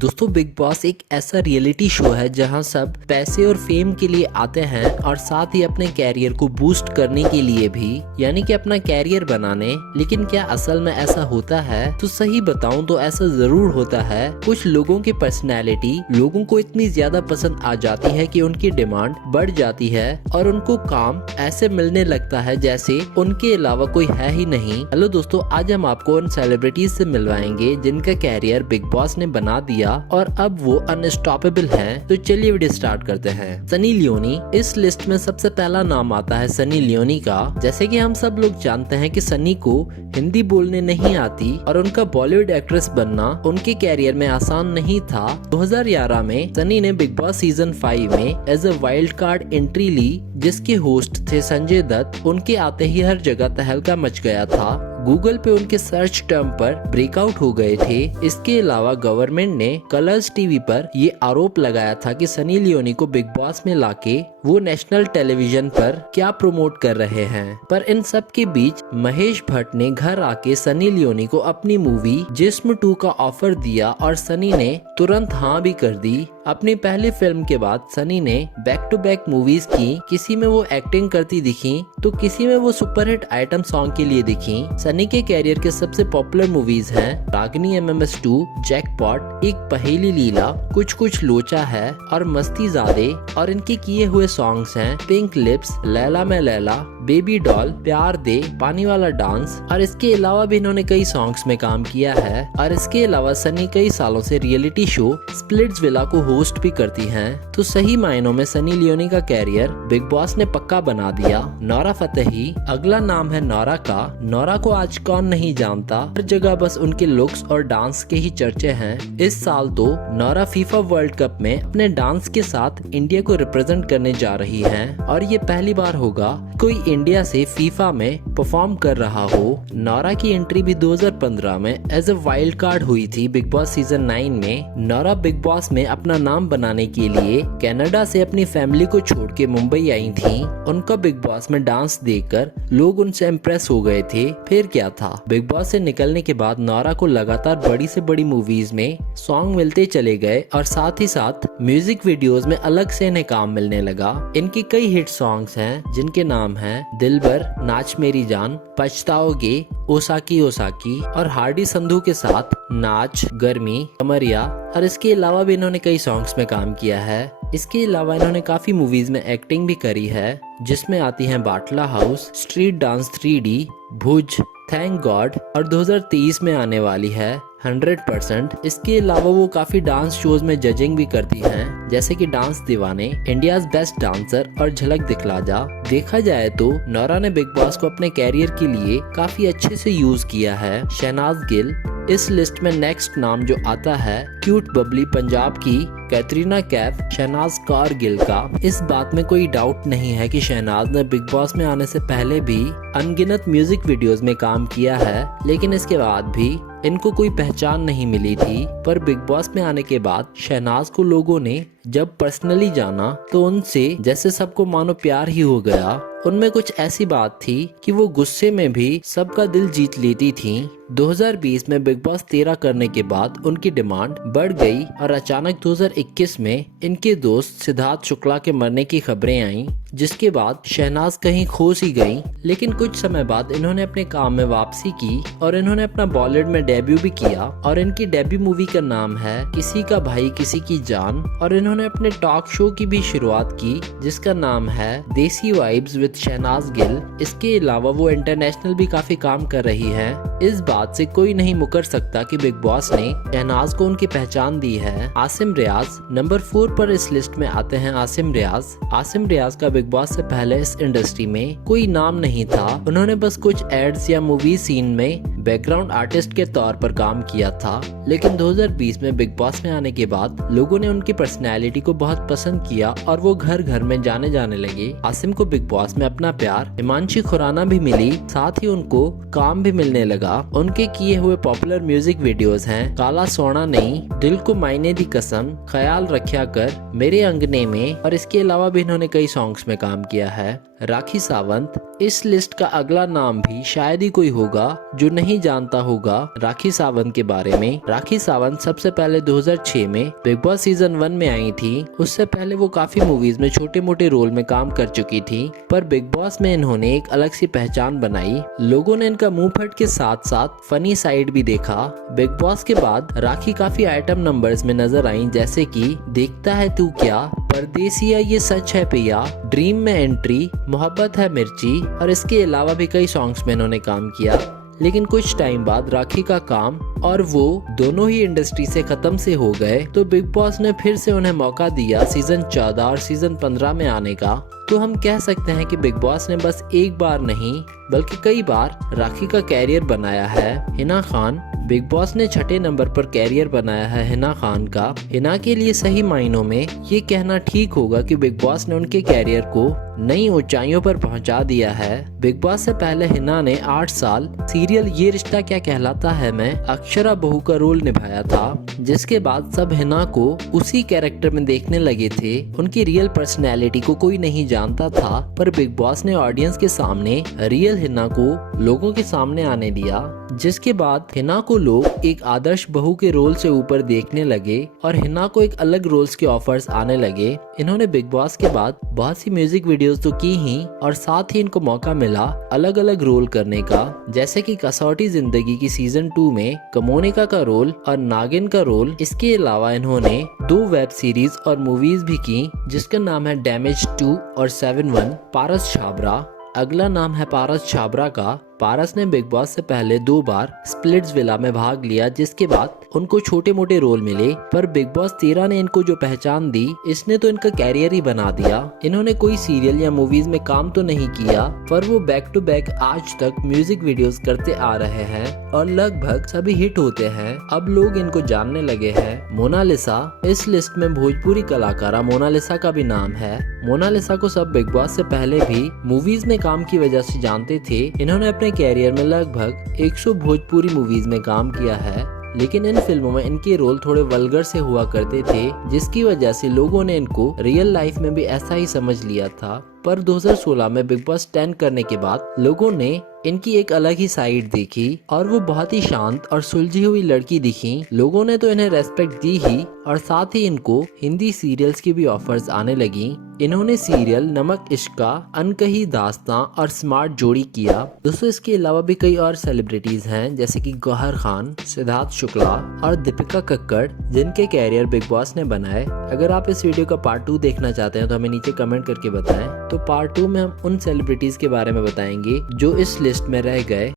दोस्तों big boss एक ऐसा रियलिटी शो है जहां सब पैसे और फेम के लिए आते हैं और साथ ही अपने कैरियर को बूस्ट करने के लिए भी, यानी कि अपना कैरियर बनाने। लेकिन क्या असल में ऐसा होता है? तो सही बताऊं तो ऐसा जरूर होता है। कुछ लोगों की पर्सनैलिटी लोगों को इतनी ज्यादा पसंद आ जाती है कि उनकी डिमांड बढ़ जाती है और उनको काम ऐसे मिलने लगता है जैसे उनके अलावा कोई है ही नहीं। हेलो दोस्तों, आज हम आपको उन सेलिब्रिटीज से मिलवाएंगे जिनका कैरियर बिग बॉस ने बना दिया और अब वो अनस्टॉपेबल हैं। तो चलिए वीडियो स्टार्ट करते हैं। सनी लियोनी, इस लिस्ट में सबसे पहला नाम आता है सनी लियोनी का। जैसे कि हम सब लोग जानते हैं कि सनी को हिंदी बोलने नहीं आती और उनका बॉलीवुड एक्ट्रेस बनना उनके कैरियर में आसान नहीं था। 2011 में सनी ने बिग बॉस सीजन 5 में as a wild card entry ली, जिसके होस्ट थे संजय दत्त। उनके आते ही हर जगह तहलका मच गया था। गूगल पे उनके सर्च टर्म पर ब्रेकआउट हो गए थे। इसके अलावा गवर्नमेंट ने कलर्स टीवी पर ये आरोप लगाया था कि सनी लियोनी को बिग बॉस में लाके वो नेशनल टेलीविजन पर क्या प्रमोट कर रहे हैं। पर इन सब के बीच महेश भट्ट ने घर आके सनी लियोनी को अपनी मूवी जिस्म 2 का ऑफर दिया और सनी ने तुरंत हाँ भी कर दी। अपनी पहली फिल्म के बाद सनी ने बैक टू बैक मूवीज की। किसी में वो एक्टिंग करती दिखी तो किसी में वो सुपरहिट आइटम सॉन्ग के लिए दिखी। सनी के कैरियर के सबसे पॉपुलर मूवीज हैं रागनी MMS 2, जैकपॉट, एक पहेली लीला, कुछ कुछ लोचा है और मस्तीजादे। और इनके किए हुए सॉन्ग्स हैं पिंक लिप्स, लैला मैं लैला, बेबी डॉल, प्यार दे, पानी वाला डांस। और इसके अलावा भी इन्होंने कई सॉन्ग्स में काम किया है। और इसके अलावा सनी कई सालों से रियलिटी शो स्प्लिट्सविला को होस्ट भी करती हैं। तो सही मायनों में सनी लियोनी का कैरियर बिग बॉस ने पक्का बना दिया। नोरा फतेही, अगला नाम है नोरा का। नोरा को आज कौन नहीं जानता, हर जगह बस उनके लुक्स और डांस के ही चर्चे हैं। इस साल तो नोरा फीफा वर्ल्ड कप में अपने डांस के साथ इंडिया को रिप्रेजेंट करने जा रही हैं और ये पहली बार होगा कोई इंडिया से फीफा में परफॉर्म कर रहा हो। नोरा की एंट्री भी 2015 में एज अ वाइल्ड कार्ड हुई थी बिग बॉस सीजन 9 में। नोरा बिग बॉस में अपना नाम बनाने के लिए कनाडा से अपनी फैमिली को छोड़ के मुंबई आई थी। उनका बिग बॉस में डांस देखकर लोग उनसे इम्प्रेस हो गए थे। फिर क्या था, बिग बॉस से निकलने के बाद नोरा को लगातार बड़ी से बड़ी मूवीज में सॉन्ग मिलते चले गए और साथ ही साथ म्यूजिक वीडियोस में अलग से इन्हें काम मिलने लगा। इनके कई हिट सॉन्ग्स हैं जिनके नाम हैं दिलबर, नाच मेरी जान, पछताओगे, ओसाकी ओसाकी और हार्डी संधू के साथ नाच, गर्मी, कमरिया। और इसके अलावा भी इन्होंने कई सॉन्ग्स में काम किया है। इसके अलावा इन्होंने काफी मूवीज में एक्टिंग भी करी है, जिसमें आती हैं बाटला हाउस, स्ट्रीट डांस 3D, भुज, थैंक गॉड और 2023 में आने वाली है 100%। इसके अलावा वो काफी डांस शोज में जजिंग भी करती हैं, जैसे कि डांस दीवाने, इंडियाज बेस्ट डांसर और झलक दिखला जा। देखा जाए तो नोरा ने बिग बॉस को अपने कैरियर के लिए काफी अच्छे से यूज किया है। शहनाज गिल, इस लिस्ट में नेक्स्ट नाम जो आता है क्यूट बबली पंजाब की कैटरीना कैफ, शहनाज कौर गिल का। इस बात में कोई डाउट नहीं है कि शहनाज ने बिग बॉस में आने से पहले भी अनगिनत म्यूजिक वीडियोस में काम किया है, लेकिन इसके बाद भी इनको कोई पहचान नहीं मिली थी। पर बिग बॉस में आने के बाद शहनाज को लोगों ने जब पर्सनली जाना तो उनसे जैसे सबको मानो प्यार ही हो गया। उनमें कुछ ऐसी बात थी कि वो गुस्से में भी सबका दिल जीत लेती थी। 2020 में बिग बॉस 13 करने के बाद उनकी डिमांड बढ़ गई और अचानक 2021 में इनके दोस्त सिद्धार्थ शुक्ला के मरने की खबरें आईं, जिसके बाद शहनाज कहीं खो सी गईं। लेकिन कुछ समय बाद इन्होंने अपने काम में वापसी की और इन्होंने अपना बॉलीवुड में डेब्यू भी किया। और इनकी डेब्यू मूवी का नाम है किसी का भाई किसी की जान। और इन्होंने अपने टॉक शो की भी शुरुआत की, जिसका नाम है देसी वाइब्स विद शहनाज गिल। इसके अलावा वो इंटरनेशनल भी काफी काम कर रही है। इस बात से कोई नहीं मुकर सकता कि बिग बॉस ने शहनाज को उनकी पहचान दी है। आसिम रियाज, नंबर 4 पर इस लिस्ट में आते हैं आसिम रियाज। आसिम रियाज का बिग बॉस से पहले इस इंडस्ट्री में कोई नाम नहीं था। उन्होंने बस कुछ एड्स या मूवी सीन में बैकग्राउंड आर्टिस्ट के तौर पर काम किया था। लेकिन 2020 में बिग बॉस में आने के बाद लोगों ने उनकी पर्सनैलिटी को बहुत पसंद किया और वो घर घर में जाने लगे। आसिम को बिग बॉस में अपना प्यार हिमांशी खुराना भी मिली, साथ ही उनको काम भी मिलने लगा। उनके किए हुए पॉपुलर म्यूजिक वीडियोस हैं काला सोना नहीं, दिल को मायने दी कसम, ख्याल रखा कर, मेरे अंगने में। और इसके अलावा भी इन्होंने कई सॉन्ग्स में काम किया है। राखी सावंत, इस लिस्ट का अगला नाम भी शायद ही कोई होगा जो नहीं जानता होगा राखी सावंत के बारे में। राखी सावंत सबसे पहले 2006 में बिग बॉस सीजन 1 में आई थी। उससे पहले वो काफी मूवीज में छोटे मोटे रोल में काम कर चुकी थी, पर बिग बॉस में इन्होंने एक अलग सी पहचान बनाई। लोगों ने इनका मुंह फट के साथ साथ फनी साइड भी देखा। बिग बॉस के बाद राखी काफी आइटम नंबर्स में नजर आई, जैसे कि देखता है तू क्या, परदेसिया, ये सच है पिया, ड्रीम में एंट्री, मोहब्बत है मिर्ची, और इसके अलावा भी कई सॉन्ग्स में इन्होंने काम किया। लेकिन कुछ टाइम बाद राखी का काम और वो दोनों ही इंडस्ट्री से खत्म से हो गए, तो बिग बॉस ने फिर से उन्हें मौका दिया सीजन 14 और सीजन 15 में आने का। तो हम कह सकते हैं कि बिग बॉस ने बस एक बार नहीं बल्कि कई बार राखी का कैरियर बनाया है। हिना खान, बिग बॉस ने छठे नंबर पर कैरियर बनाया है हिना खान का। हिना के लिए सही मायनों में ये कहना ठीक होगा कि बिग बॉस ने उनके कैरियर को नई ऊंचाइयों पर पहुंचा दिया है। बिग बॉस से पहले हिना ने 8 साल सीरियल ये रिश्ता क्या कहलाता है में अक्षरा बहू का रोल निभाया था, जिसके बाद सब हिना को उसी कैरेक्टर में देखने लगे थे। उनकी रियल पर्सनैलिटी को कोई नहीं जानता था, पर बिग बॉस ने ऑडियंस के सामने रियल हिना को लोगों के सामने आने दिया, जिसके बाद हिना को लोग एक आदर्श बहू के रोल से ऊपर देखने लगे और हिना को एक अलग रोल्स के ऑफर्स आने लगे। इन्होंने बिग बॉस के बाद बहुत सी म्यूजिक वीडियोस तो की ही, और साथ ही इनको मौका मिला अलग अलग रोल करने का, जैसे कि कसौटी जिंदगी की सीजन 2 में कमोनिका का रोल और नागिन का रोल। इसके अलावा इन्होंने 2 वेब सीरीज और मूवीज भी की, जिसका नाम है डैमेज 2 और 7-1। पारस छाबरा, अगला नाम है पारस छाबरा का। पारस ने बिग बॉस से पहले 2 बार स्प्लिट्सविला में भाग लिया, जिसके बाद उनको छोटे मोटे रोल मिले, पर बिग बॉस 13 ने इनको जो पहचान दी, इसने तो इनका कैरियर ही बना दिया। इन्होंने कोई सीरियल या मूवीज में काम तो नहीं किया, पर वो बैक टू बैक आज तक म्यूजिक वीडियोस करते आ रहे हैं और लगभग सभी हिट होते हैं। अब लोग इनको जानने लगे हैं। मोनालिसा, इस लिस्ट में भोजपुरी कलाकारा मोनालिसा का भी नाम है। मोनालिसा को सब बिग बॉस से पहले भी मूवीज में काम की वजह से जानते थे। इन्होंने अपने कैरियर में लगभग 100 भोजपुरी मूवीज में काम किया है, लेकिन इन फिल्मों में इनके रोल थोड़े वल्गर से हुआ करते थे, जिसकी वजह से लोगों ने इनको रियल लाइफ में भी ऐसा ही समझ लिया था। पर 2016 में बिग बॉस 10 करने के बाद लोगों ने इनकी एक अलग ही साइड देखी और वो बहुत ही शांत और सुलझी हुई लड़की दिखी। लोगों ने तो इन्हें रेस्पेक्ट दी ही, और साथ ही इनको हिंदी सीरियल्स की भी ऑफर्स आने लगी। इन्होंने सीरियल नमक इश्क का, अनकही दास्तां और स्मार्ट जोड़ी किया। दोस्तों, इसके अलावा भी कई और सेलिब्रिटीज हैं, जैसे कि गौहर खान, सिद्धार्थ शुक्ला और दीपिका कक्कड़, जिनके कैरियर बिग बॉस ने बनाए। अगर आप इस वीडियो का पार्ट 2 देखना चाहते हैं तो हमें नीचे कमेंट करके बताएं। तो पार्ट 2 में हम उन सेलिब्रिटीज के बारे में बताएंगे जो इस लिस्ट में रह गए।